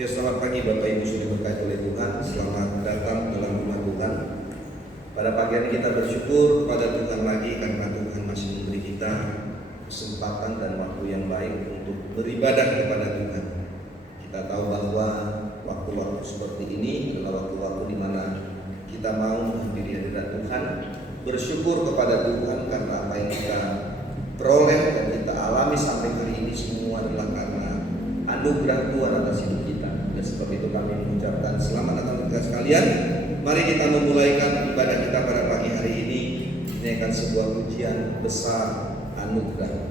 Ya, selamat pagi Bapak Ibu sudah diberkati oleh Tuhan. Selamat datang dalam rumah Tuhan. Pada pagi hari kita bersyukur kepada Tuhan lagi karena Tuhan masih memberi kita kesempatan dan waktu yang baik untuk beribadah kepada Tuhan. Kita tahu bahwa waktu-waktu seperti ini adalah waktu-waktu di mana kita mau menghadiri hadirat Tuhan, bersyukur kepada Tuhan karena apa yang kita peroleh dan kita alami sampai hari ini semua adalah karena anugerah Tuhan atas hidup kita. Dan sebab itu kami mengucapkan selamat datang kepada sekalian. Mari kita memulaikan ibadah kita pada pagi hari ini. Ini akan sebuah pujian besar anugerah.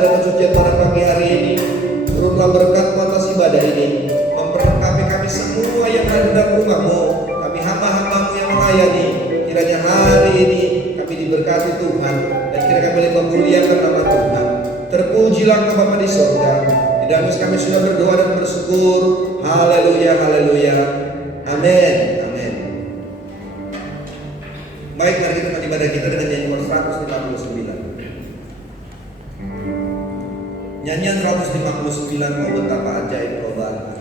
ibadah kesucian pada pagi hari ini. Turunlah berkat atas ibadah ini, memperlengkapi kami semua yang ada dalam rumah-Mu. Kami hamba-hamba-Mu yang melayani. Kiranya hari ini kami diberkati Tuhan, dan kiranya kami boleh memuliakan nama Tuhan. Terpujilah Engkau Bapa di surga. Di dalam kami sudah berdoa dan bersyukur. Haleluya, haleluya. Amin, amin. Baik, mari kita akan ibadah kita dengan nyanyian nomor 159. Nyanyian 159, oh betapa ajaib perubahan.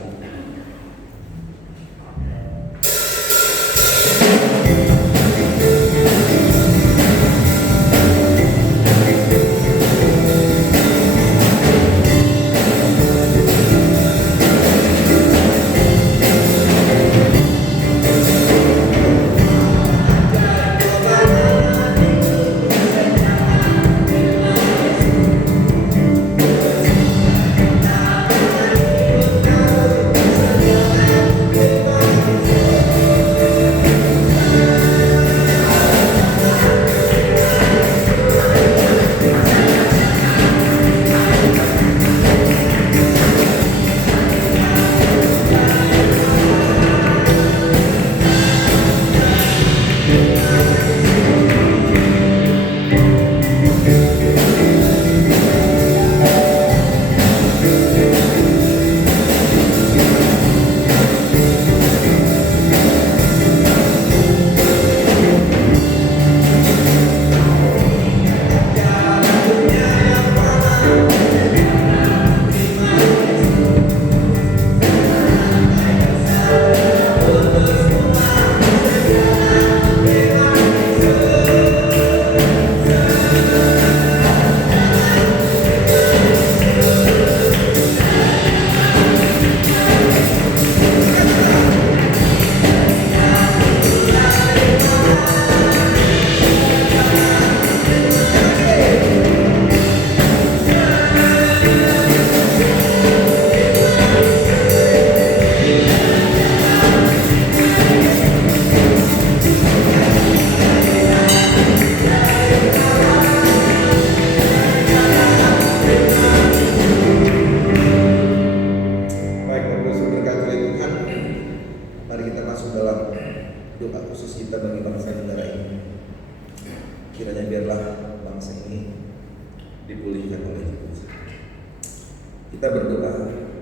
Kita berdoa.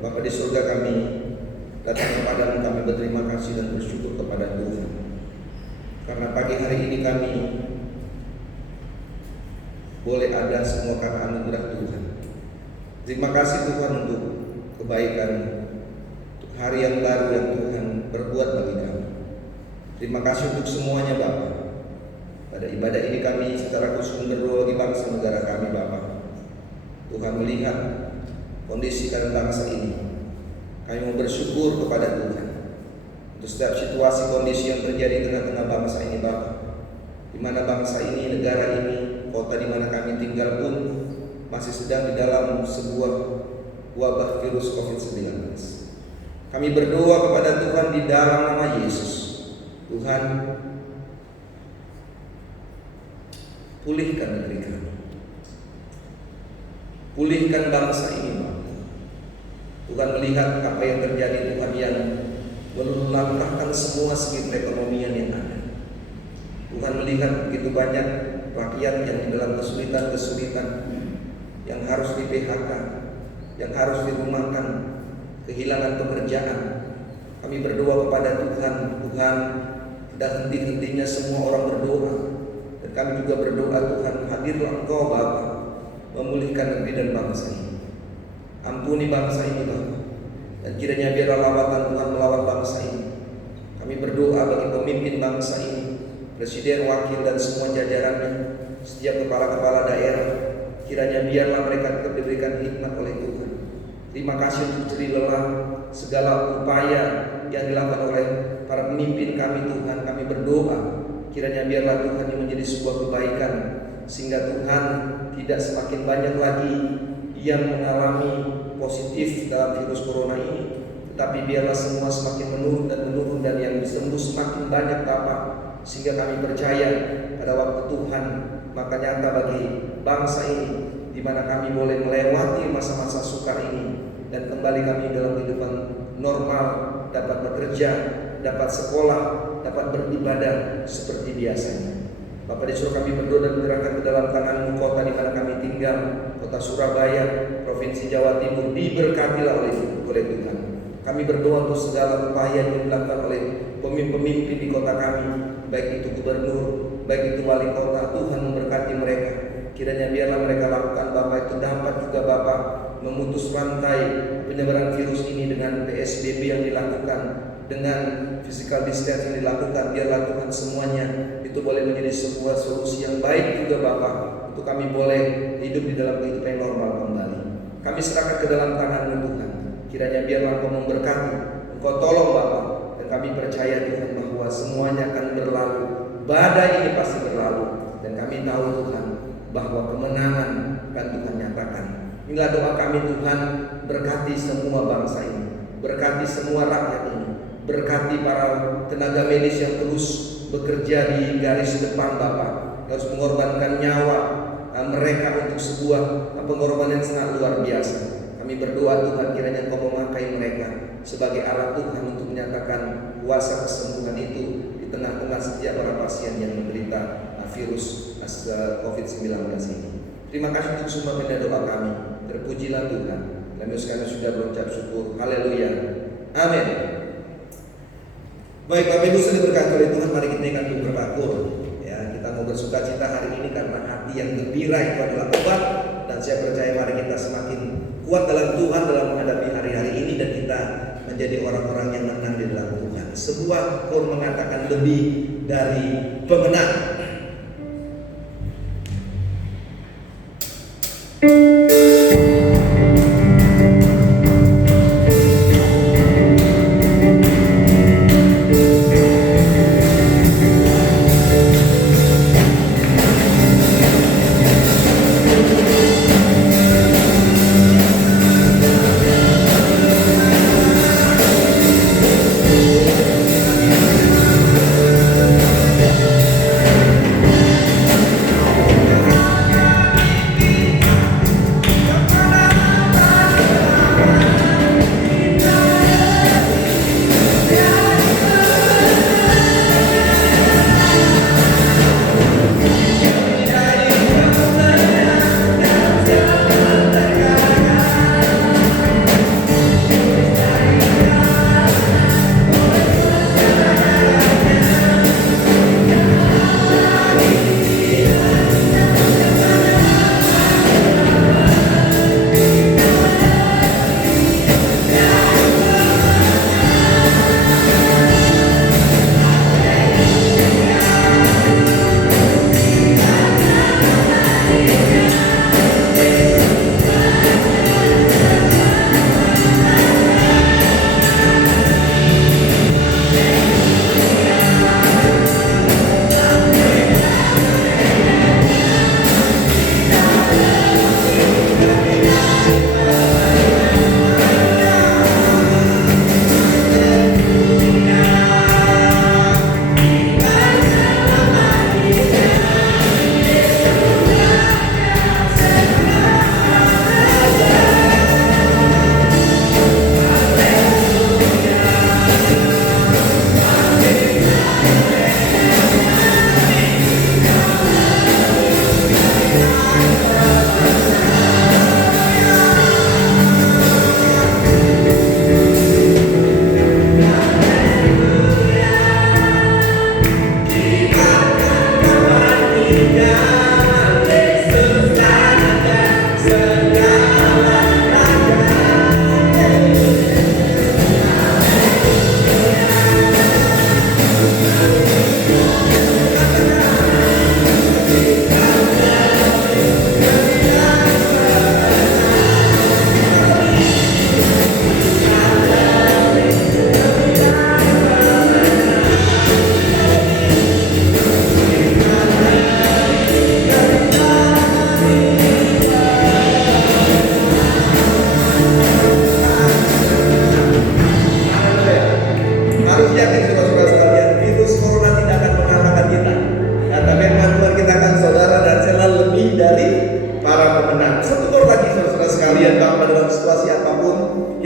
Bapa di surga, kami datang kepadamu, kami berterima kasih dan bersyukur kepada Tuhan, karena pagi hari ini kami boleh ada semua karena anugerah Tuhan. Terima kasih Tuhan untuk kebaikan, untuk hari yang baru yang Tuhan berbuat bagi kami. Terima kasih untuk semuanya Bapa. Pada ibadah ini kami secara khusus berdoa bagi bangsa negara kami Bapa. Tuhan melihat kondisi dan bangsa ini, kami mau bersyukur kepada Tuhan untuk setiap situasi kondisi yang terjadi di tengah-tengah bangsa ini Bapa. Di mana bangsa ini, negara ini, kota di mana kami tinggal pun masih sedang di dalam sebuah wabah virus COVID-19. Kami berdoa kepada Tuhan di dalam nama Yesus. Tuhan, pulihkan negeri kami, pulihkan bangsa ini Bapa. Tuhan melihat apa yang terjadi Tuhan, yang meluluhlantahkan semua segi perekonomian yang ada. Tuhan melihat begitu banyak rakyat yang di dalam kesulitan-kesulitan, yang harus di PHK, yang harus dirumahkan, kehilangan pekerjaan. Kami berdoa kepada Tuhan, Tuhan, tidak henti-hentinya semua orang berdoa, dan kami juga berdoa Tuhan, hadirlah Engkau Bapa, memulihkan negeri dan bangsa ini. Ampuni bangsa ini Bapa, dan kiranya biarlah lawatan Tuhan melawat bangsa ini. Kami berdoa bagi pemimpin bangsa ini, presiden, wakil, dan semua jajarannya, setiap kepala-kepala daerah. Kiranya biarlah mereka tetap diberikan hikmat oleh Tuhan. Terima kasih untuk jerih lelah segala upaya yang dilakukan oleh para pemimpin kami Tuhan. Kami berdoa kiranya biarlah Tuhan yang menjadi sebuah kebaikan, sehingga Tuhan tidak semakin banyak lagi yang mengalami positif dalam virus corona ini, tetapi biarlah semua semakin menurun dan yang sembuh semakin banyak Bapa, sehingga kami percaya pada waktu Tuhan maka nyata bagi bangsa ini, di mana kami boleh melewati masa-masa sukar ini dan kembali kami dalam kehidupan normal, dapat bekerja, dapat sekolah, dapat beribadah seperti biasanya. Bapak, disuruh kami berdoa dan menyerahkan ke dalam tangan-Mu kota di mana kami tinggal, kota Surabaya, Provinsi Jawa Timur, diberkatilah oleh Tuhan. Kami berdoa untuk segala upaya yang dilakukan oleh pemimpin-pemimpin di kota kami, baik itu gubernur, baik itu wali kota. Tuhan memberkati mereka. Kiranya biarlah mereka lakukan, Bapak, itu dapat juga Bapak memutus rantai penyebaran virus ini dengan PSBB yang dilakukan, dengan physical distance yang dilakukan. Biarlah Tuhan semuanya itu boleh menjadi sebuah solusi yang baik juga Bapak, untuk kami boleh hidup di dalam kehidupan yang normal kembali. Kami serahkan ke dalam tangan-Mu Tuhan. Kiranya biarlah Engkau memberkati, Engkau tolong Bapak, dan kami percaya Tuhan bahwa semuanya akan berlalu. Badai ini pasti berlalu, dan kami tahu Tuhan bahwa kemenangan akan Tuhan nyatakan. Inilah doa kami Tuhan, berkati semua bangsa ini, berkati semua rakyat ini, berkati para tenaga medis yang terus bekerja di garis depan Bapak, harus mengorbankan nyawa mereka untuk sebuah pengorbanan yang sangat luar biasa. Kami berdoa Tuhan, kiranya Engkau memakai mereka sebagai alat Tuhan untuk menyatakan kuasa kesembuhan itu di tengah-tengah setiap para pasien yang menderita virus COVID-19 ini. Terima kasih untuk semua benda doa kami. Terpujilah Tuhan. Kami sekarang sudah berucap syukur. Haleluya. Amin. Baik, Bapak Ibu sudah berkati oleh Tuhan, mari kita ingat untuk berbakur. Ya, kita mau bersuka cita hari ini karena hati yang gembira itu adalah obat, dan saya percaya mari kita semakin kuat dalam Tuhan dalam menghadapi hari-hari ini, dan kita menjadi orang-orang yang menang di dalam Tuhan. Sebuah kor mengatakan lebih dari pemenang.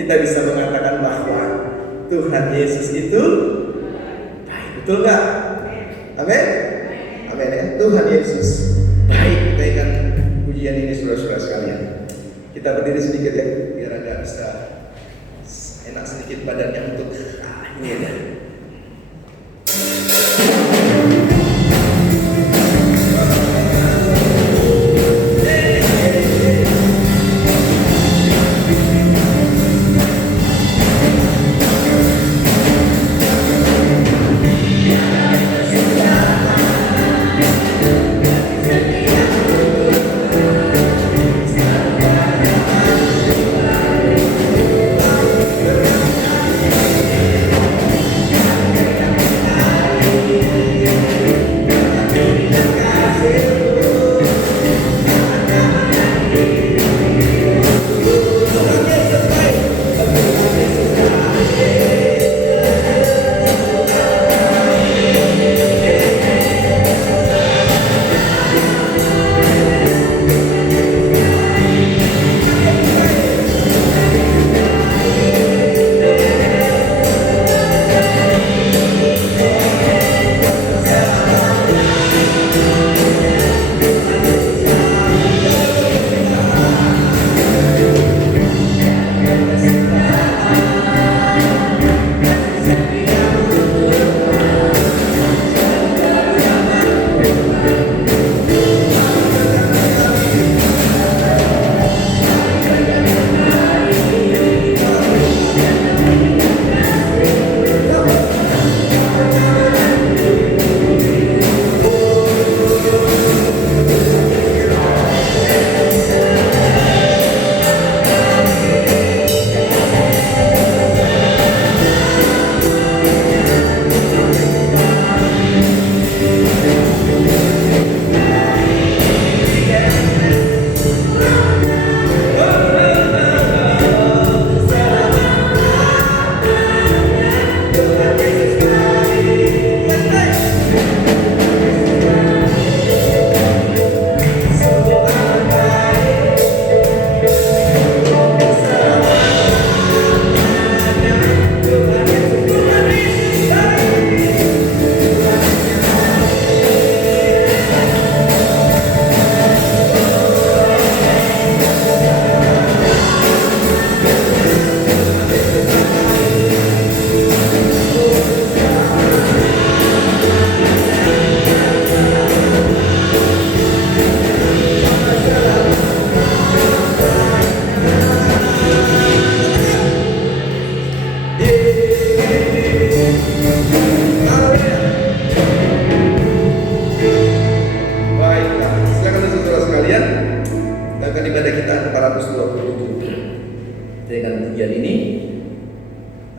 kita bisa mengatakan bahwa Tuhan Yesus itu baik. Betul nggak? Amin. Amin ya. Tuhan Yesus baik. Kita ikan pujian ini saudara-saudara sekalian. Kita berdiri sedikit ya, biar agak bisa enak sedikit badannya untuk ini ya.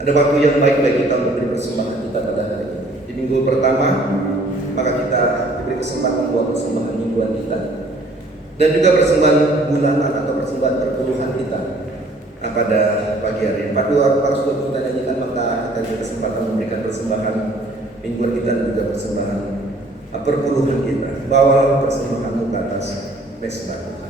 Ada waktu yang baik bagi kita untuk memberi persembahan kita pada hari ini. Di minggu pertama, maka kita diberi kesempatan buat persembahan mingguan kita, dan juga persembahan bulanan atau persembahan perpuluhan kita. Nah, pada pagi hari ini, para saudara kita nyanyikan, maka kita diberi kesempatan memberikan persembahan mingguan kita dan juga persembahan perpuluhan kita. Bawa persembahanmu ke atas mesbah.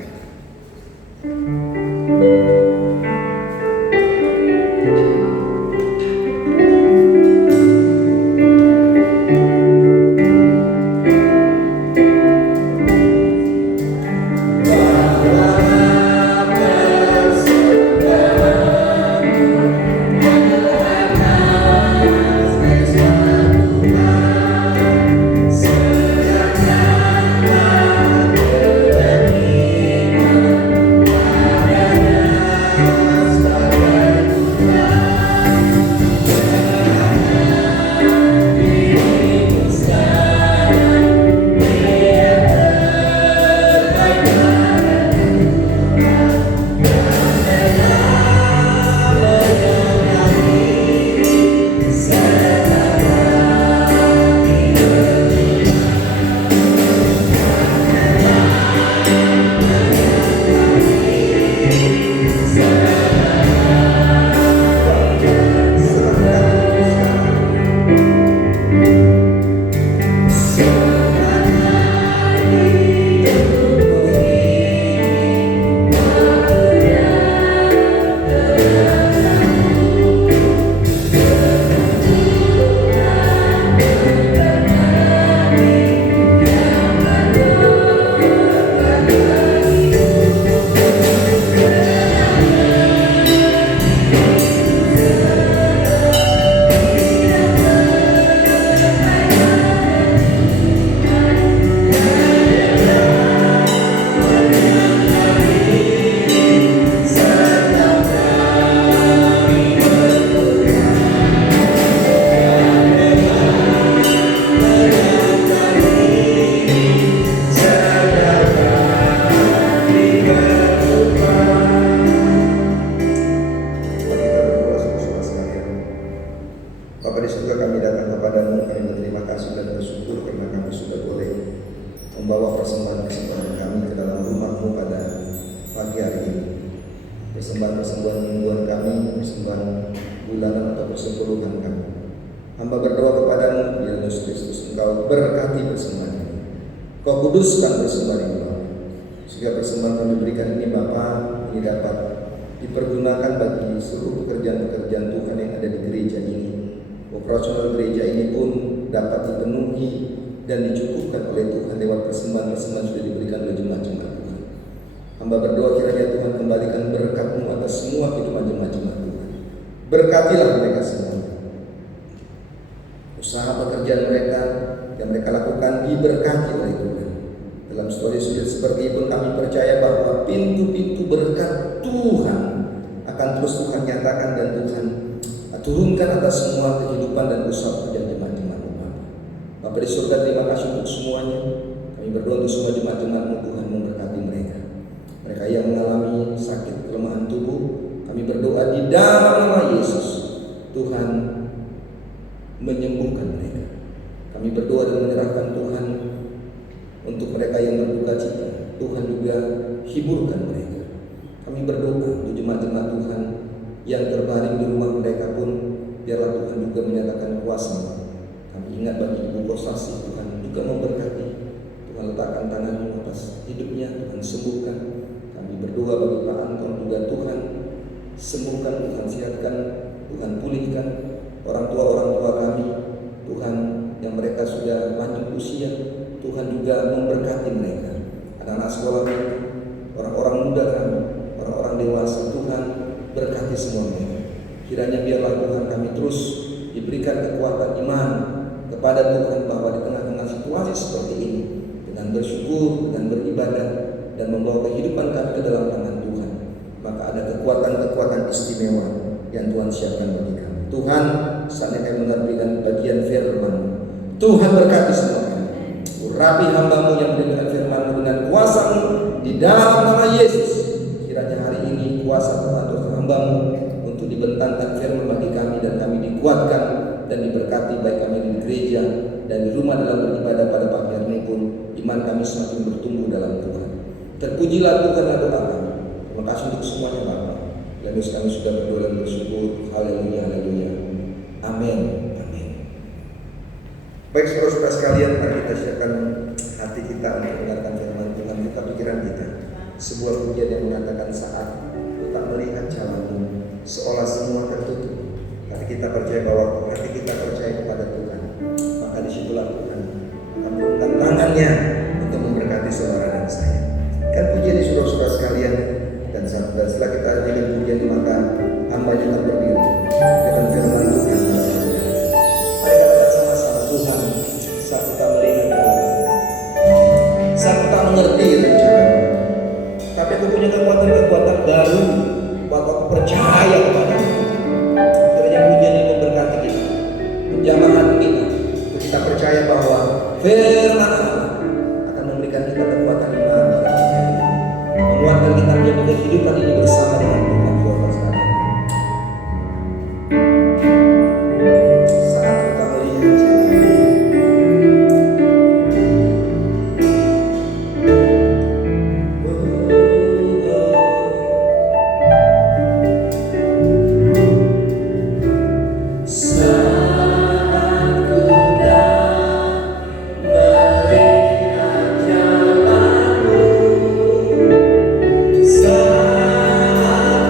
persembahan-persembahan mingguan kami, persembahan bulanan atau persepuluhan kami. Hamba berdoa kepadamu, ya Yesus Kristus, Engkau berkati persembahan ini. Kau kuduskan persembahan ini, Bapa. Sehingga persembahan yang diberikan ini, Bapa, ini dapat dipergunakan bagi seluruh pekerjaan-pekerjaan Tuhan yang ada di gereja ini. Operasional gereja ini pun dapat dipenuhi dan dicukupkan oleh Tuhan lewat persembahan-persembahan sudah diberikan oleh jemaat-jemaat Tuhan. Hamba berdoa kiranya Tuhan kembalikan berkat-Mu atas semua kehidupan jemaat-jemaat Tuhan. Berkatilah mereka semua. Usaha pekerjaan mereka yang mereka lakukan diberkati oleh Tuhan. Dalam story sujud seperti itu kami percaya bahwa pintu-pintu berkat Tuhan akan terus Tuhan nyatakan dan Tuhan turunkan atas semua kehidupan dan usaha pekerjaan jemaat-jemaat Tuhan. Bapa di surga, terima kasih untuk semuanya. Kami berdoa untuk semua jemaat-jemaat-Mu, Tuhan memberkati mereka. Mereka yang mengalami sakit kelemahan tubuh, kami berdoa di dalam nama Yesus, Tuhan menyembuhkan mereka. Kami berdoa dan menyerahkan Tuhan untuk mereka yang berduka cita. Tuhan juga hiburkan mereka. Kami berdoa untuk jemaat-jemaat Tuhan yang terbaring di rumah mereka pun, biarlah Tuhan juga menyatakan kuasa. Kami ingat bagi Ibu Kosasi, Tuhan juga memberkati. Tuhan letakkan tangan-Mu atas hidupnya, Tuhan sembuhkan. Kami berdoa bagi Pak Anton juga, Tuhan sembuhkan, Tuhan sehatkan, Tuhan pulihkan. Orang tua kami, Tuhan yang mereka sudah lanjut usia, Tuhan juga memberkati mereka. Anak-anak sekolah kami, orang-orang muda kami, orang-orang dewasa, Tuhan berkati semua mereka. Kiranya biarlah Tuhan kami terus diberikan kekuatan iman kepada Tuhan, bahwa di tengah-tengah situasi seperti ini, dengan bersyukur, dengan beribadah, dan membawa kehidupan kami ke dalam tangan Tuhan, maka ada kekuatan-kekuatan istimewa yang Tuhan siapkan bagi kami. Tuhan, saatnya kami memberikan bagian firman. Tuhan berkati semua kami. Urapi hamba-Mu yang mendengarkan firman-Mu dengan kuasa-Mu di dalam nama Yesus. Kiranya hari ini kuasa Tuhan untuk hamba-Mu untuk dibentangkan firman bagi kami, dan kami dikuatkan dan diberkati, baik kami di gereja dan di rumah dalam beribadah pada pagi hari ini pun iman kami semakin bertumbuh dalam Tuhan. Terpujilah Tuhan dan doa kami. Terima kasih untuk semuanya Bapa. Dan kami sudah berdoa dan bersyukur. Haleluya, haleluya. Amin. Amin. Baik saudara-saudara sekalian, mari kita siapkan hati kita untuk mendengarkan firman Tuhan, buka pikiran kita. Sebuah pujian yang mengatakan, saat ku tak melihat jalanmu, seolah semua tertutup. Tapi kita percaya bahwa hati kita percaya kepada Tuhan, maka disitulah Tuhan akan menurunkan tangannya untuk memberkati saudara dan saya. Kan pujian ini saudara-saudara sekalian, dan setelah kita dengan pujian ini, maka hamba juga berdiri dengan firman Tuhan. Mari kita sama-sama, Tuhan, saat kita melihat jalan, saat kita mengerti rencana, tapi aku punya kekuatan baru, bahwa aku percaya kepada-Mu. Kiranya pujian ini memberkati kita, menjamah hati kita, untuk kita percaya bahwa firman Allah akan memberikan kita kekuatan iman, menguatkan kita menjadi kehidupan ini bersama dengan Tuhan. Saat kita melihat jalan, saat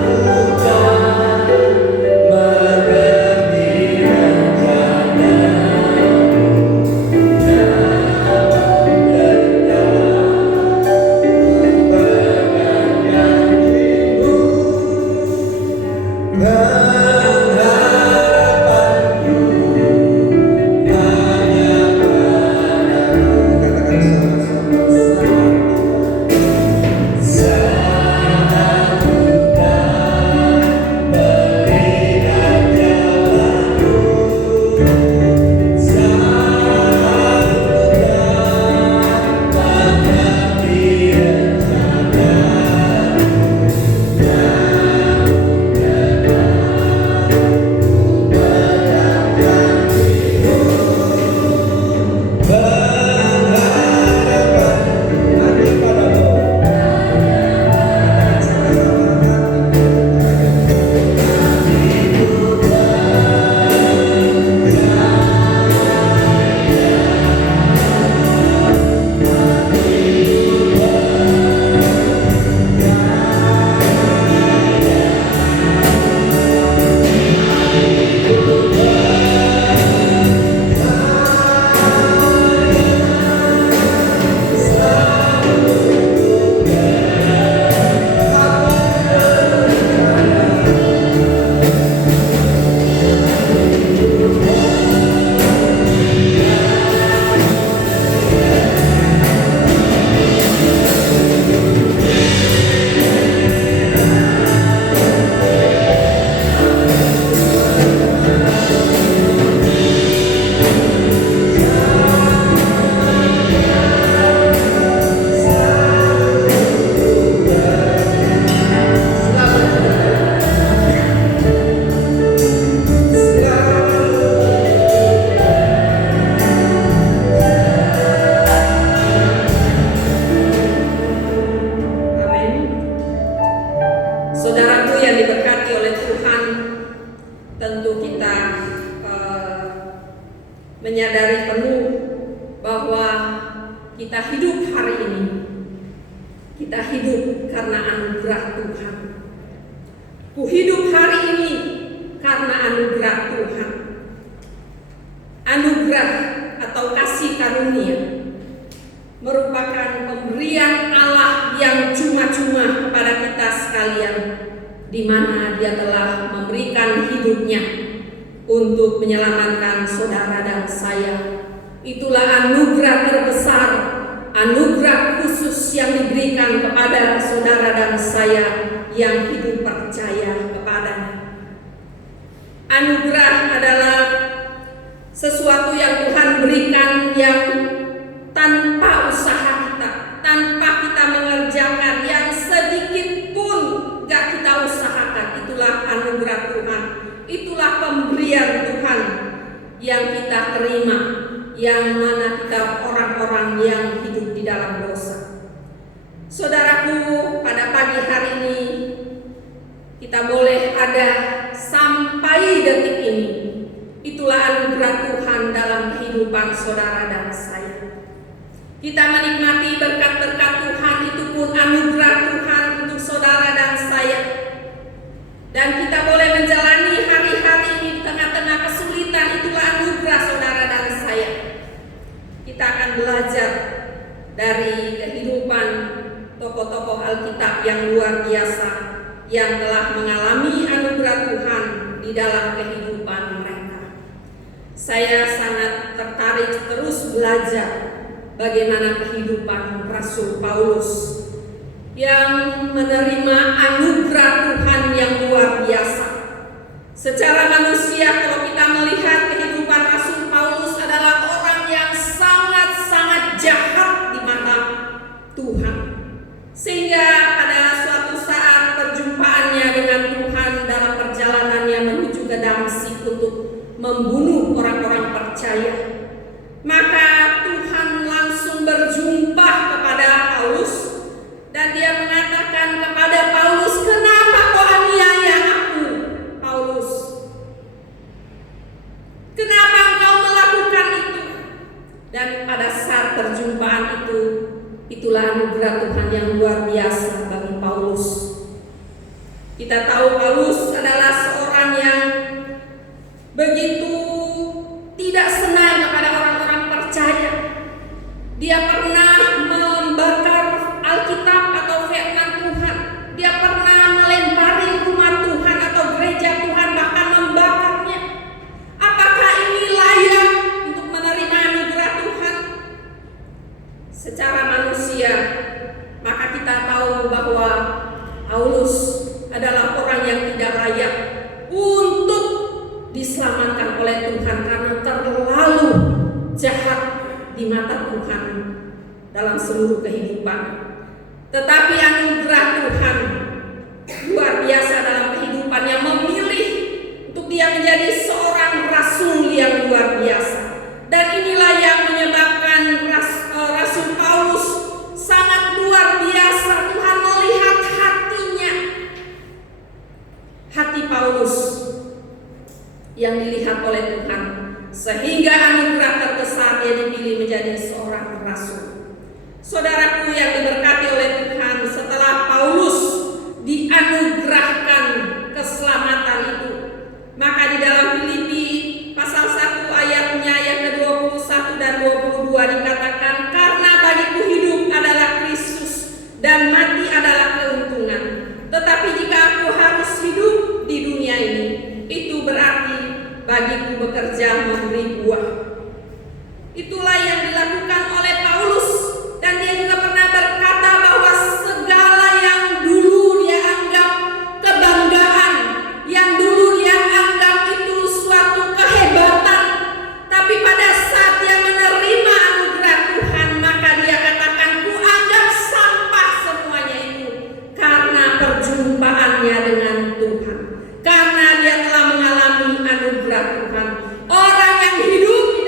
Saudaraku yang diberkati oleh Tuhan, tentu kita menyadari penuh bahwa kita hidup hari ini. Kita hidup karena anugerah Tuhan. Ku hidup hari ini karena anugerah Tuhan. Anugerah atau kasih karunia merupakan pemberian Allah yang cuma-cuma kepada kita sekalian, di mana Dia telah memberikan hidupnya untuk menyelamatkan saudara dan saya. Itulah anugerah terbesar, anugerah khusus yang diberikan kepada saudara dan saya yang hidup percaya kepadanya. Anugerah adalah sesuatu yang Tuhan berikan yang tanpa usaha kita, tanpa kita mengerjakan, yang sedikit pun gak kita usahakan. Itulah anugerah Tuhan, itulah pemberian Tuhan yang kita terima, yang mana kita orang-orang yang hidup di dalam dosa. Saudaraku, pada pagi hari ini kita boleh ada sampai detik ini. Itulah anugerah Tuhan dalam kehidupan saudara dan saya. Kita menikmati berkat-berkat Tuhan, itu pun anugerah Tuhan untuk saudara dan saya. Dan kita boleh menjalani hari-hari ini di tengah-tengah kesulitan, itulah anugerah saudara dan saya. Kita akan belajar dari kehidupan tokoh-tokoh Alkitab yang luar biasa, yang telah mengalami anugerah Tuhan di dalam kehidupan mereka. Saya sangat tertarik terus belajar bagaimana kehidupan Rasul Paulus yang menerima anugerah Tuhan yang luar biasa. Secara manusia, kalau kita melihat kehidupan Rasul Paulus adalah orang yang sangat-sangat jahat di mata Tuhan. Sehingga pada suatu saat perjumpaannya dengan Tuhan dalam perjalanannya menuju ke Damsyik untuk membunuh orang-orang percaya, maka Tuhan langsung berjumpa kepada Paulus dan Dia mengatakan kepada Paulus, "Kenapa kau aniaya aku, Paulus? Kenapa engkau melakukan itu?" Dan pada saat perjumpaan itu, itulah anugerah Tuhan yang luar biasa bagi Paulus. Kita tahu Paulus adalah seorang yang begitu tidak senang kepada orang-orang percaya. Dia pernah membakar Alkitab atau firman Tuhan. Dia pernah melempari rumah Tuhan atau gereja Tuhan, bahkan membakarnya. Apakah ini layak untuk menerima anugerah Tuhan? Secara manusia, maka kita tahu bahwa Paulus adalah orang yang tidak layak untuk diselamatkan oleh Tuhan karena terlalu jahat di mata Tuhan dalam seluruh kehidupan. Tetapi anugerah Tuhan luar biasa dalam kehidupannya, memilih untuk dia menjadi seorang rasul yang luar biasa. Dan inilah yang menyebabkan Rasul Paulus sangat luar biasa. Tuhan melihat hatinya, hati Paulus yang dilihat oleh Tuhan, sehingga anugerah terbesar dia dipilih menjadi seorang rasul. Saudaraku yang diberkati oleh Tuhan, setelah Paulus dianugerahkan keselamatan itu, maka di dalam Filipi pasal 1 ayatnya yang ke-21 dan 22 dikatakan, "Karena bagiku hidup adalah Kristus dan mati adalah keuntungan. Tetapi jika aku harus hidup di dunia ini, itu berarti bagiku bekerja memberi buah." Itulah yang dilakukan oleh Paulus, dan dia juga pernah berkata bahwa segala yang dulu dia anggap kebanggaan, yang dulu dia anggap itu suatu kehebatan, tapi pada saat dia menerima anugerah Tuhan, maka dia katakan, "Ku anggap sampah semuanya itu karena perjumpaannya dengan Tuhan." Karena dia telah mengalami anugerah Tuhan. Orang yang hidup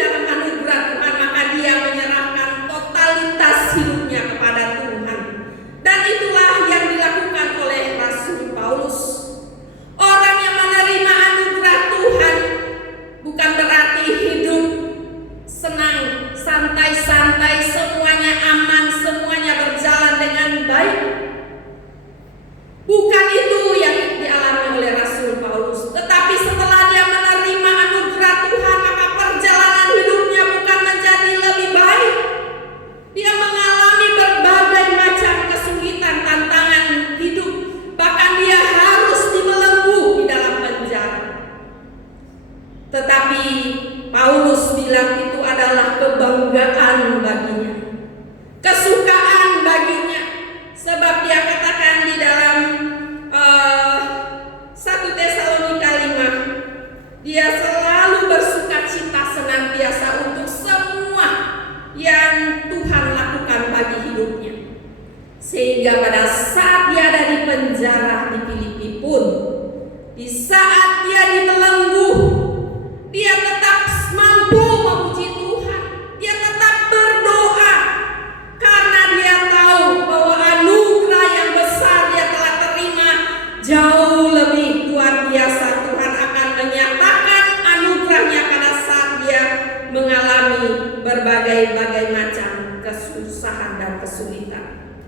berbagai-bagai macam kesusahan dan kesulitan.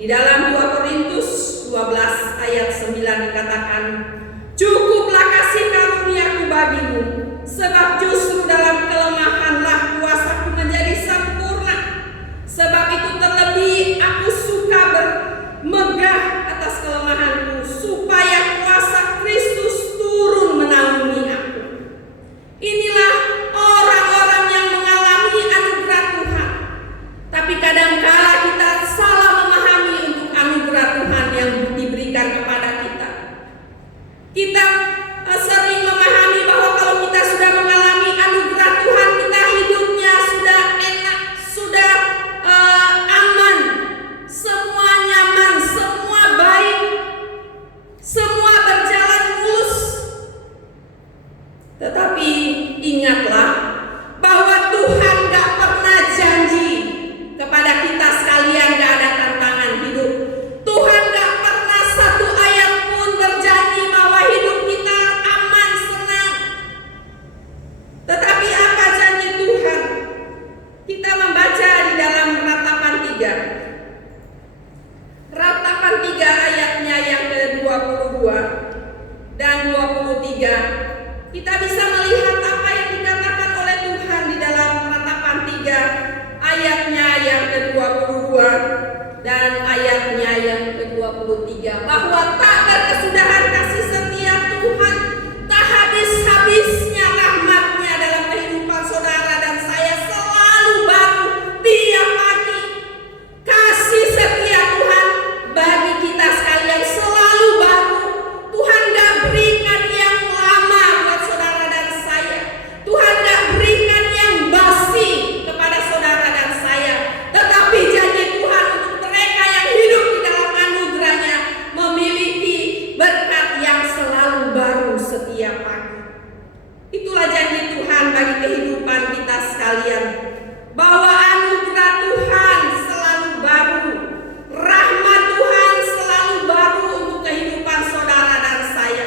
Di dalam 2 Korintus 12 ayat 9 dikatakan, "Cukuplah kasih karuniaku bagimu, sebab justru dalam kelemahanlah kuasaku menjadi sempurna. Sebab itu terlebih aku suka bermegah atas kelemahanku, supaya kuasa Kristus turun menaungi aku." Inilah orang-orang yang mengalami anugerah Tuhan. Tapi kadangkala kita salah memahami untuk anugerah Tuhan yang diberikan kepada kita. Kita sering memahami bahwa kalau kita sudah mengalami anugerah Tuhan, kita hidupnya sudah enak, sudah aman, semua nyaman, semua baik, semua berjalan mulus. Tetapi ingatlah bahwa Tuhan gak pernah janji kepada kita sekalian gak ada tantangan hidup. Tuhan gak pernah satu ayat pun berjanji bahwa hidup kita aman, senang. Tetapi apa janji Tuhan? Kita membaca di dalam Ratapan 3. Ratapan 3 ayatnya yang ke-22 dan 23. Kita bisa melihat apa yang dikatakan oleh Tuhan di dalam Ratapan 3 ayatnya yang ke-22 dan ayatnya yang ke-23, bahwa tak berkesudahan kasih setia Tuhan, tak habis-habisnya rahmat-Nya dalam kehidupan saudara dan saya selalu baru tiap pagi. Kasih setia Tuhan bagi kita sekalian selalu baru. Tuhan gak berikan yang lama buat saudara dan saya. Tuhan gak berikan yang basi kepada saudara dan saya. Tetapi janji Tuhan untuk mereka yang hidup di dalam anugerah-Nya memiliki berkat yang selalu baru setiap pagi. Itulah janji Tuhan bagi kehidupan kita sekalian, bahwa anugerah Tuhan selalu baru, rahmat Tuhan selalu baru untuk kehidupan saudara dan saya.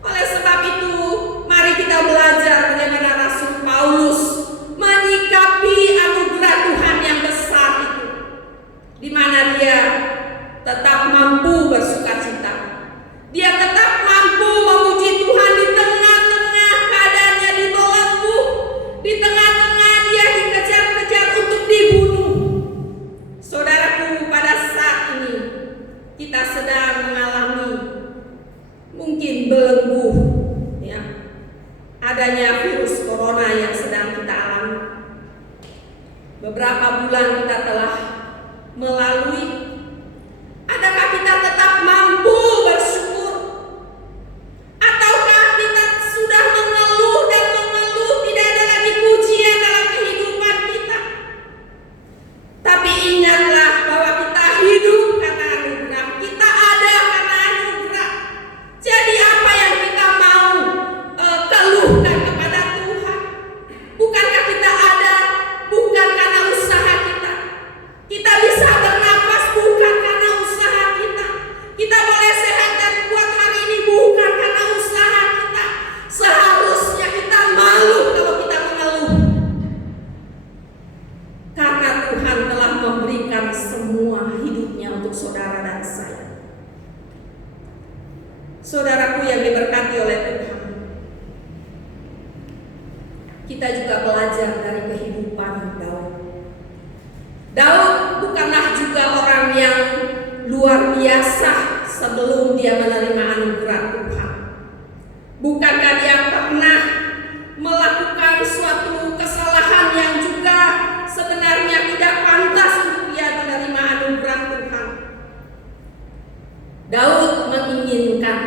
Oleh sebab itu, mari kita belajar bagaimana Rasul Paulus menyikapi anugerah Tuhan yang besar itu, di mana dia tetap mampu bersukacita. Dia tetap mampu memuji Tuhan di tengah-tengah keadaannya dibelenggu, di tengah-tengah dia dikejar-kejar untuk dibunuh. Saudaraku, pada saat ini kita sedang mengalami mungkin belenggu, ya, adanya virus corona yang sedang kita alami. Beberapa bulan kita telah melalui. Adakah kita tetap mampu bersyukur? Ataukah kita sudah mengeluh dan mengeluh, tidak ada lagi pujian dalam kehidupan kita? Tapi ingatlah bahwa kita hidup karena anugerah, kita ada karena anugerah. Jadi apa yang kita mau keluhkan kepada Tuhan? Bukankah kita ada bukan karena usaha kita? Kita bisa bernafas bukan karena usaha kita. Kita boleh sehat dan kuat hari ini bukan karena usaha kita. Seharusnya kita malu kalau kita mengeluh, karena Tuhan telah memberikan semua hidupnya untuk saudara dan saya. Saudaraku yang diberkati oleh Tuhan, kita juga belajar dari kehidupan Daud. Daud bukanlah juga orang yang luar biasa sebelum dia menerima anugerah Tuhan. Bukankah dia pernah melakukan suatu kesalahan yang juga sebenarnya tidak pantas untuk dia menerima anugerah Tuhan? Daud menginginkan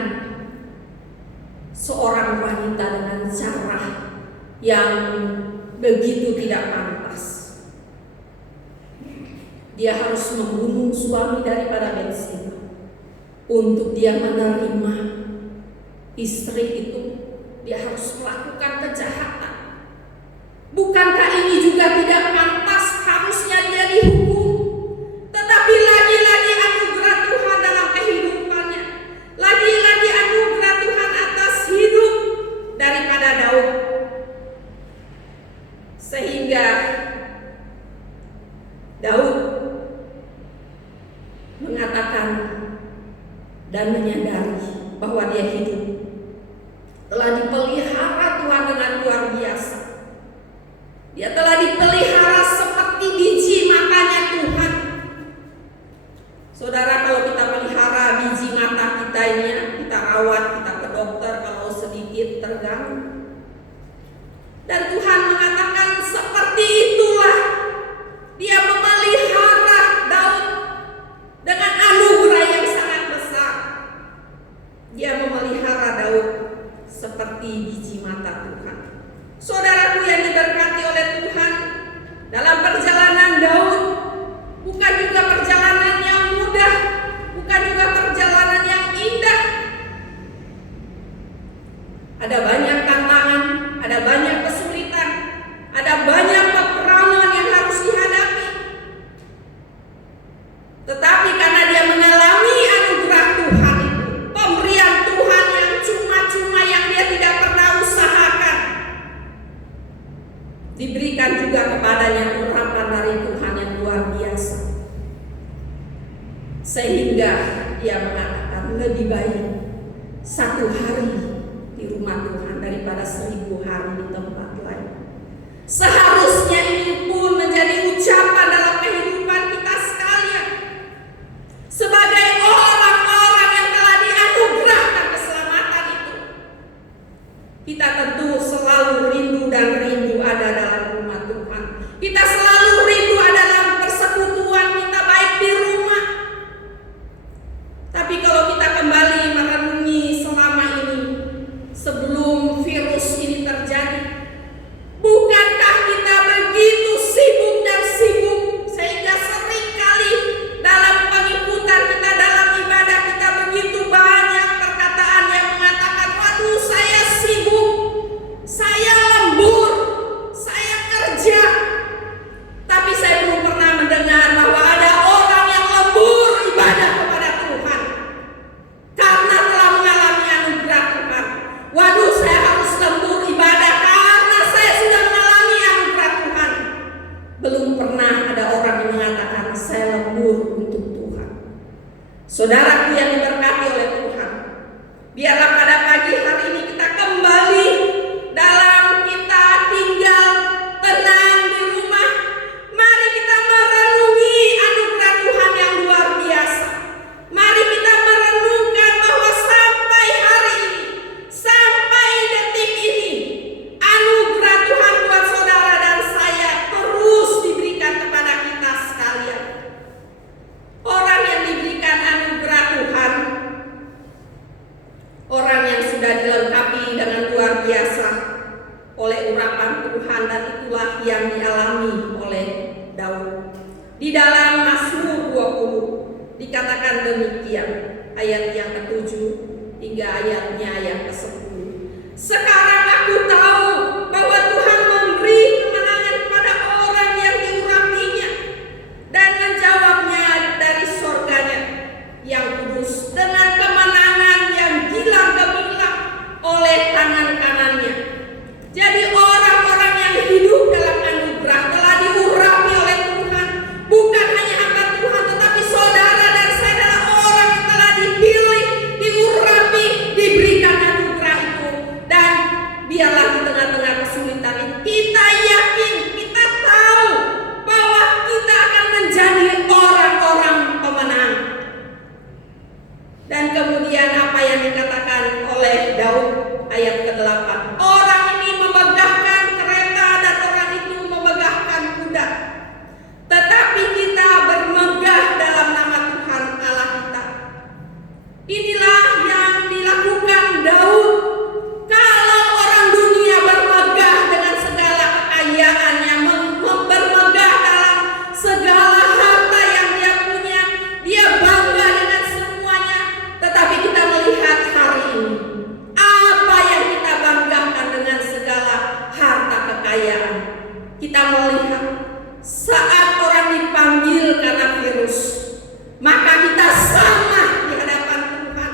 seorang wanita dengan cara yang begitu tidak pantas. Dia harus membunuh suami daripada Bathsheba untuk dia menerima istri itu. Dia harus melakukan kejahatan. Bukankah ini juga tidak pantas? Harusnya dia dihukum. Tetapi lagi-lagi anugerah Tuhan dalam kehidupannya, lagi-lagi anugerah Tuhan atas hidup daripada Daud, sehingga dia hidup. Telah dipelihara Tuhan dengan luar biasa. Dia telah dipelihara seperti biji matanya Tuhan. Saudara, kalau kita pelihara biji mata kita ini, kita rawat, kita ke dokter kalau sedikit terganggu. Dan Tuhan mengatakan seperti itulah Dia memelihara Daud dengan anugerah yang sangat besar. Dia memelihara Daud seperti biji mata Tuhan. Saudaraku yang diberkati oleh Tuhan, dalam perjalanan Daud bukan juga perjalanan yang mudah, bukan juga perjalanan yang indah. Ada banyak tantangan, ada banyak kesulitan, ada banyak peperangan yang harus dihadapi. Tetapi karena dia mengalami anugerah Tuhan itu, pemberian Tuhan yang cuma-cuma yang dia tidak pernah usahakan, diberikan juga kepadanya urapan dari Tuhan yang luar biasa. Sehingga dia mengatakan lebih baik satu hari di rumah Tuhan daripada 1000 hari di tempat lain. Seharusnya ini pun menjadi ucapan dalam kehidupan kita sekalian. Sebagai orang-orang yang telah dianugerahkan keselamatan itu, kita tentu selalu rindu dan rindu ada dalam rumah Tuhan. Kita selalu rindu ada dalam persekutuan kita baik di rumah. Tapi kalau kita kembali merenungi selama ini, sebelum virus ini terjadi, bukankah kita begitu sibuk dan sibuk sehingga seringkali dalam pengikutan kita, dalam ibadah kita begitu banyak perkataan yang mengatakan, waduh saya sibuk, saya lembur, saya kerja. Tapi saya belum pernah mendengar bahwa ada orang yang lembur ibadah kepada Tuhan karena telah mengalami anugerah Tuhan. Waduh, saya harus lembur ibadah karena saya sudah mengalami anugerah Tuhan. Belum pernah ada orang yang mengatakan saya lembur untuk Tuhan. Saudaraku yang diberkati oleh Tuhan, biarlah pada pagi hari ini kita kembali dalam kita tinggal tenang di rumah. Mari kita merenungi anugerah Tuhan yang luar biasa. Mari kita merenungkan bahwa sampai hari ini, sampai detik ini, anugerah Tuhan buat saudara dan saya terus diberikan kepada kita sekalian. Orang yang diberikan anugerah Tuhan, orang yang sudah dilengkapi dengan luar biasa oleh urapan Tuhan, dan itulah yang dialami oleh Daud. Di dalam Mazmur 20 dikatakan demikian, ayat yang ke-7 hingga ayatnya yang ke-10. Sekarang aku tahu bahwa Tuhan memberi kemenangan kepada orang yang diurapinya dan menjawabnya dari surganya yang kudus dengan kemenangan yang gilang gemilang oleh tangan kanannya. Jadi orang-orang yang hidup dalam anugerah telah diurapi oleh Tuhan. Bukan hanya hamba Tuhan, tetapi saudara dan saya adalah orang yang telah dipilih, diurapi, diberikan anugerah itu. Dan biarlah di tengah-tengah kesulitan ini kita yakin, kita tahu bahwa kita akan menjadi orang-orang pemenang. Dan kemudian apa yang dikatakan oleh Daud ayat ke-8, orang ini memegahkan kereta dan orang itu memegahkan kuda, tetapi kita bermegah dalam nama Tuhan Allah kita. Inilah yang dilakukan Daud. Kalau orang dunia bermegah dengan segala kekayaannya, bermegah dalam segala harta yang dia punya, dia bangga dengan semuanya. Tetapi kita melihat hari ini, apa yang kita banggakan dengan segala harta kekayaan. Kita melihat saat orang dipanggil karena virus, maka kita sama di hadapan Tuhan.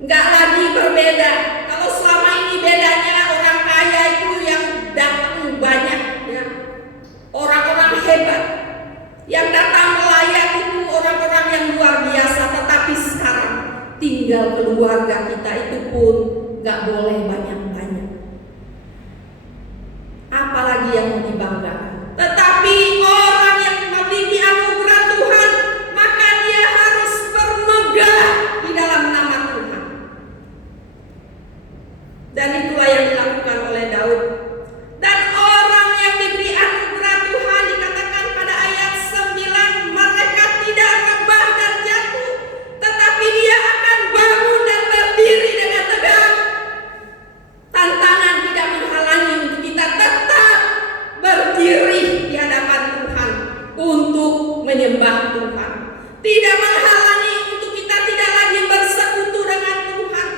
Enggak lagi berbeda. Kalau selama ini bedanya orang kaya itu yang datang banyak, ya. Orang-orang hebat yang datang melayani itu orang-orang yang luar biasa. Tetapi sekarang tinggal tinggal keluarga kita itu pun gak boleh banyak-banyak. Apalagi yang mau dibanggakan. Tetapi orang yang memiliki anugerah Tuhan, maka dia harus bermegah di dalam nama Tuhan. Dan itulah yang dilakukan oleh Daud. Dan orang yang diberi anugerah Tuhan dikatakan pada ayat 9, mereka tidak rebah dan jatuh, tetapi dia akan bangun dan berdiri dengan tegak. Tantangan tidak menghalangi untuk kita tetap berdiri di hadapan Tuhan untuk menyembah Tuhan. Tidak menghalangi untuk kita tidak lagi bersekutu dengan Tuhan,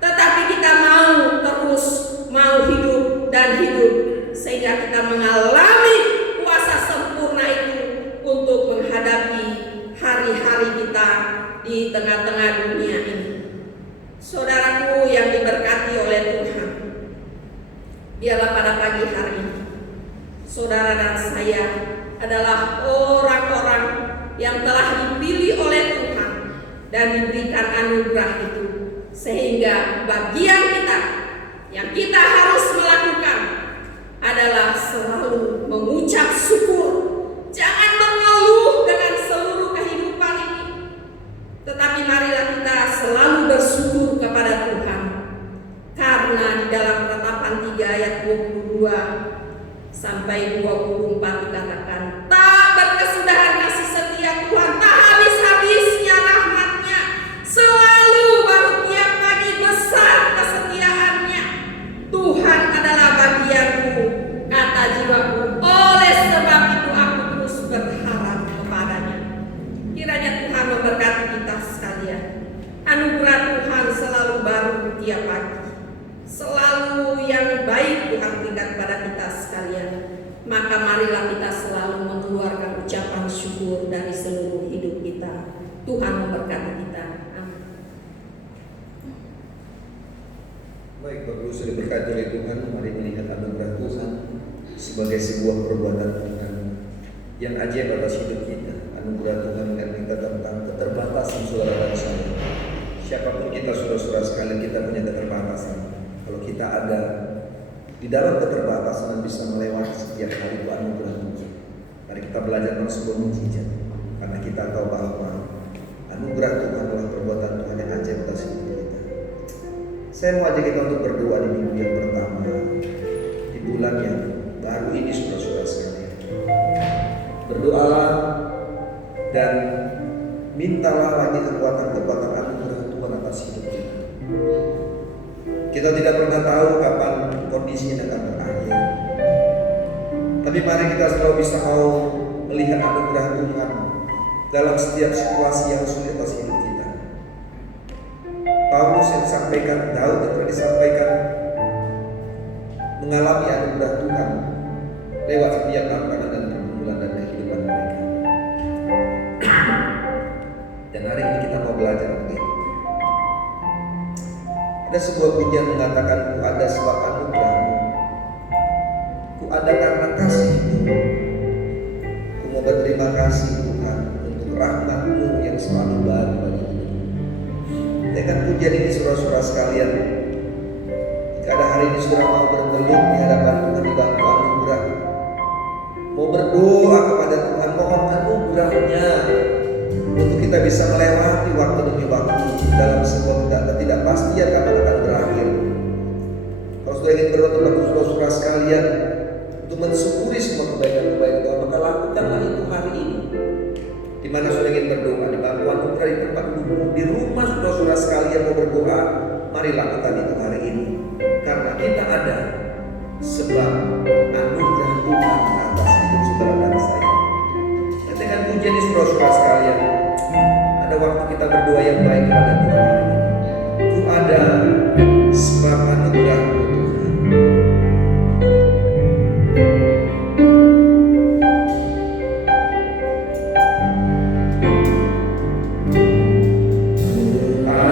tetapi kita mau hidup dan hidup sehingga kita mengalami kuasa sempurna itu untuk menghadapi hari-hari kita di tengah-tengah dunia ini. Saudaraku yang diberkati oleh Tuhan, biarlah pada pagi hari ini saudara dan saya adalah orang-orang yang telah dipilih oleh Tuhan dan diberikan anugerah itu, sehingga bagian kita yang kita harus melakukan adalah selalu mengucap syukur. Jangan mengeluh dengan seluruh kehidupan ini, tetapi marilah kita selalu bersyukur kepada Tuhan. Karena di dalam Ratapan 3 ayat 22 sampai 24 dikatakan, tak berkesudahan kasih setia Tuhan, tak habis-habisnya rahmatnya, selalu baru tiap pagi besar kesetiaannya. Tuhan adalah bagianku, kata jiwaku, oleh sebab itu aku terus berharap kepadanya. Kiranya Tuhan memberkati kita sekalian. Anugerah Tuhan selalu baru tiap pagi. Selalu yang baik Tuhan berikan kepada kita sekalian. Maka marilah kita selalu mengeluarkan ucapan syukur dari seluruh hidup kita. Tuhan memberkati kita. Amin. Baik, Bapak Ibu sudah berkati oleh Tuhan. Mari melihat anugerah Tuhan sebagai sebuah perbuatan Tuhan yang ajaib atas hidup kita. Anugerah Tuhan yang kita tentang keterbatasan saudara dan saya. Siapapun kita, saudara-saudara sekalian, kita punya keterbatasan. Kalau kita ada di dalam keterbatasan dan bisa melewati setiap hari, itu anugerah Tuhan. Mari kita belajar tentang sebuah mukjizat, karena kita tahu bahwa anugerah Tuhan adalah perbuatan Tuhan yang ajaib atas hidup kita. Saya mau ajak kita untuk berdoa di minggu yang pertama di bulan yang baru ini, saudara-saudara sekalian. Berdoalah dan mintalah lagi kekuatan-kekuatan anugerah Tuhan atas hidup kita. Kita tidak pernah tahu kapan kondisinya akan berakhir. Tapi mari kita selalu bisa mau melihat anugerah Tuhan dalam setiap situasi yang sulit atas hidup kita. Paulus yang disampaikan, Daud yang telah disampaikan, mengalami anugerah Tuhan lewat setiap tantangan dan pergumulan dan kehidupan mereka. Dan hari ini kita mau belajar untuk itu. Ada sebuah pujian mengatakan, ku ada sebab anugerah-Mu, ku ada karena kasih-Mu. Ku mau berterima kasih Tuhan untuk rahmat-Mu yang selalu baru bagi hidup. Dengan pujian ini, saudara-saudara sekalian, jika ada hari ini saudara mau bergelut di hadapan Tuhan di bangku anugerah, mau berdoa kepada Tuhan, mohon anugerah-Nya untuk kita bisa melewati waktu demi waktu dalam sebuah ketidakpastian kapan akan berakhir. Kalau sudah ingin berdoa kepada saudara-saudara sekalian untuk mensyukuri semua kebaikan-kebaikan Tuhan, maka lakukanlah itu hari ini. Di mana sudah ingin berdoa, di bangku anugerah, di tempat duduk, di rumah saudara-saudara sekalian mau berdoa, mari lakukan itu hari ini. Karena kita ada sebab anugerah Tuhan atas hidup saudara dan saya. Dan dengan pujian ini saudara-saudara sekalian, ada waktu kita berdoa yang baik kepada Tuhan hari ini. Ku ada sebab anugerah-Mu Tuhan. Ada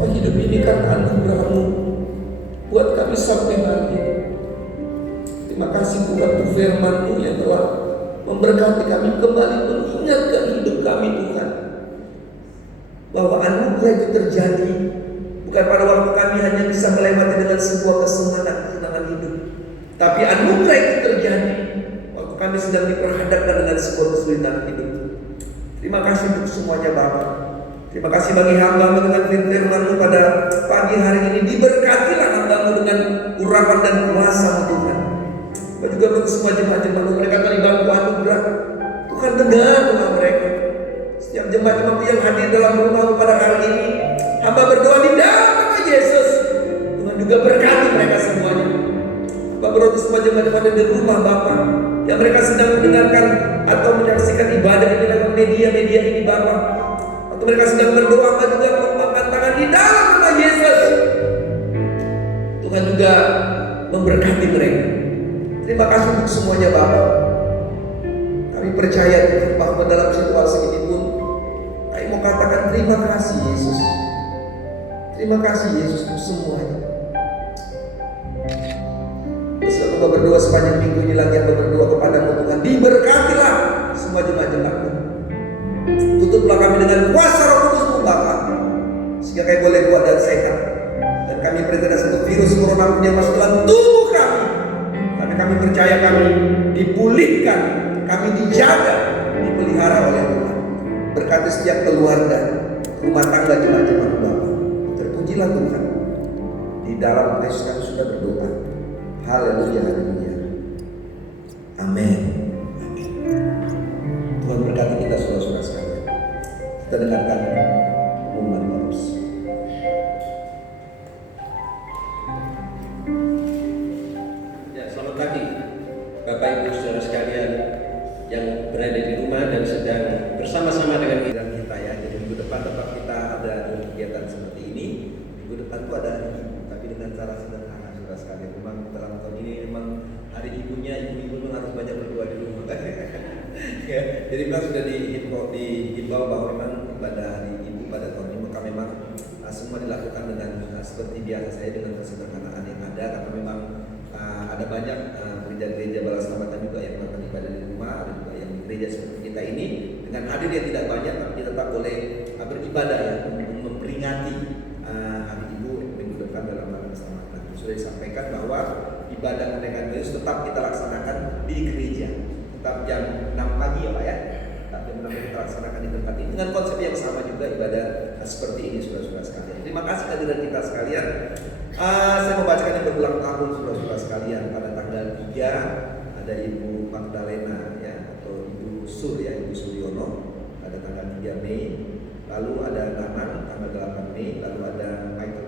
Bahwa hidup ini kan anugerah-Mu buat kami sampai hari ini. Terima kasih Tuhan untuk firman-Mu yang telah memberkati kami, kembali mengingatkan hidup kami Tuhan, bahwa anugerah itu terjadi bukan pada waktu kami hanya bisa melewati dengan sebuah kesenangan hidup, tapi anugerah itu terjadi waktu kami sedang diperhadapkan dengan sebuah kesulitan hidup. Terima kasih untuk semuanya Bapa. Terima kasih bagi hamba-Mu dengan firman-Mu pada pagi hari ini. Diberkatilah hamba-Mu dengan urapan dan kuasa-Mu Tuhan. Dan juga untuk semua jemaat-jemaat mereka tadi bangku anugerah, Tuhan dengar doa mereka. Setiap jemaat-jemaat yang hadir dalam rumah-Mu pada hari ini, hamba berdoa di dalam nama Yesus, Tuhan juga berkati mereka semuanya. Hamba berdoa untuk semua jemaat-jemaat di rumah Bapa, yang mereka sedang mendengarkan atau menyaksikan ibadah ini lewat media-media ini Bapa, atau mereka sedang berdoa juga mengangkat tangan di dalam nama Yesus, Tuhan juga memberkati mereka. Terima kasih untuk semuanya Bapa. Kami percaya Tuhan bahwa dalam situasi ini pun kami mau katakan terima kasih Yesus. Terima kasih Yesus untuk semuanya. Setelah berdoa sepanjang minggu ini lagi, hamba berdoa kepada-Mu Tuhan, diberkatilah semua jemaat-jemaat-Mu. Tutuplah kami dengan kuasa Roh Kudus-Mu Bapa, sehingga kami boleh kuat dan sehat. Dan kami perintahkan satu virus corona pun yang masuk dalam tubuh kami. Tapi kami percaya kami dipulihkan, kami dijaga, dipelihara oleh Tuhan. Berkati setiap keluarga, rumah tangga jemaat-jemaat Bapa. Terpujilah Tuhan. Di dalam Yesus kami sudah berdoa. Haleluya, haleluya. Amin. Amin. Tuhan berkati kita saudara-saudara sekalian. Kita dengarkan pengumuman Paulus. Ya, selamat pagi Bapak Ibu saudara sekalian yang berada di rumah dan sedang bersama-sama dengan kita ya. Jadi minggu depan tetap kita ada kegiatan seperti ini. Minggu depan tuh ada hari ibu, tapi dengan cara sederhana saudara sekalian. Memang dalam tahun ini memang hari ibunya, ibu-ibu memang harus banyak berdoa di rumah. Ya, jadi memang sudah dihimbau bahwa memang ibadah hari ibu pada tahun ini maka memang semua dilakukan dengan seperti biasa saya, dengan kesederhanaan yang ada, karena memang ada banyak gereja-gereja balas tambatan juga yang melakukan ibadah di rumah, ada juga yang gereja seperti kita ini dengan hadir yang tidak banyak, tapi kita tetap boleh beribadah ya, memperingati hari ibu minggu depan dalam balas tambatan. Sudah disampaikan bahwa ibadah kenaikan Yesus tetap kita laksanakan di gereja, tetap jam 6 pagi ya Pak ya, tetap jam 6 pagi kita laksanakan di tempat ini dengan konsep yang sama juga, ibadah seperti ini saudara-saudara sekalian. Terima kasih kehadiran kita sekalian. Saya membacakan yang berulang tahun saudara-saudara sekalian. Pada tanggal 3 ada Ibu Magdalena ya, atau Ibu Sur ya, Ibu Suryono pada tanggal 3 Mei. Lalu ada Nanang tanggal 8 Mei. Lalu ada Michael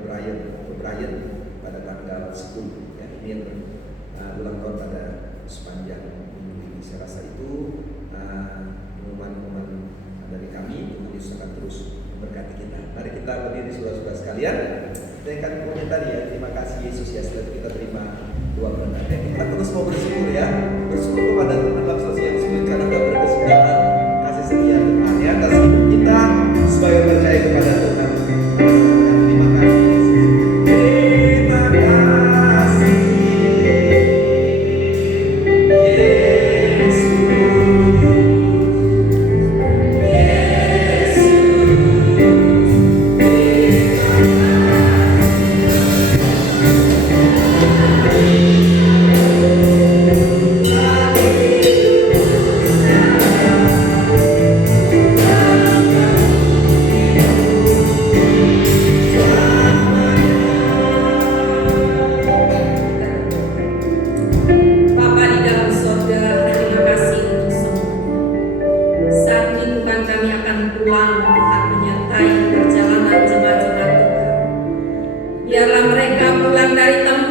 Brian pada tanggal 10 ya. Ini yang ulang tahun pada sepanjang minggu ini. Saya rasa itu pengumuman-pengumuman dari kami. Tuhan Yesus akan terus memberkati kita. Mari kita berdiri saudara-saudara sekalian. Saya akan komentar ya, terima kasih Yesus ya, setelah kita terima doa benar. Kita terus mau bersyukur ya, bersyukur kepada Tuhan dalam situasi yang sulit karena sudah berkesudahan kasih setia Tuhan ya atas hidup kita supaya percaya kepada Tuhan. Terima kasih Yesus. Terima kasih Yesus. Bapa di dalam sorga, terima kasih untuk semua. Saat ini Tuhan kami akan pulang, Tuhan menyertai perjalanan jemaat-jemaat Tuhan. Biarlah mereka pulang dari tempat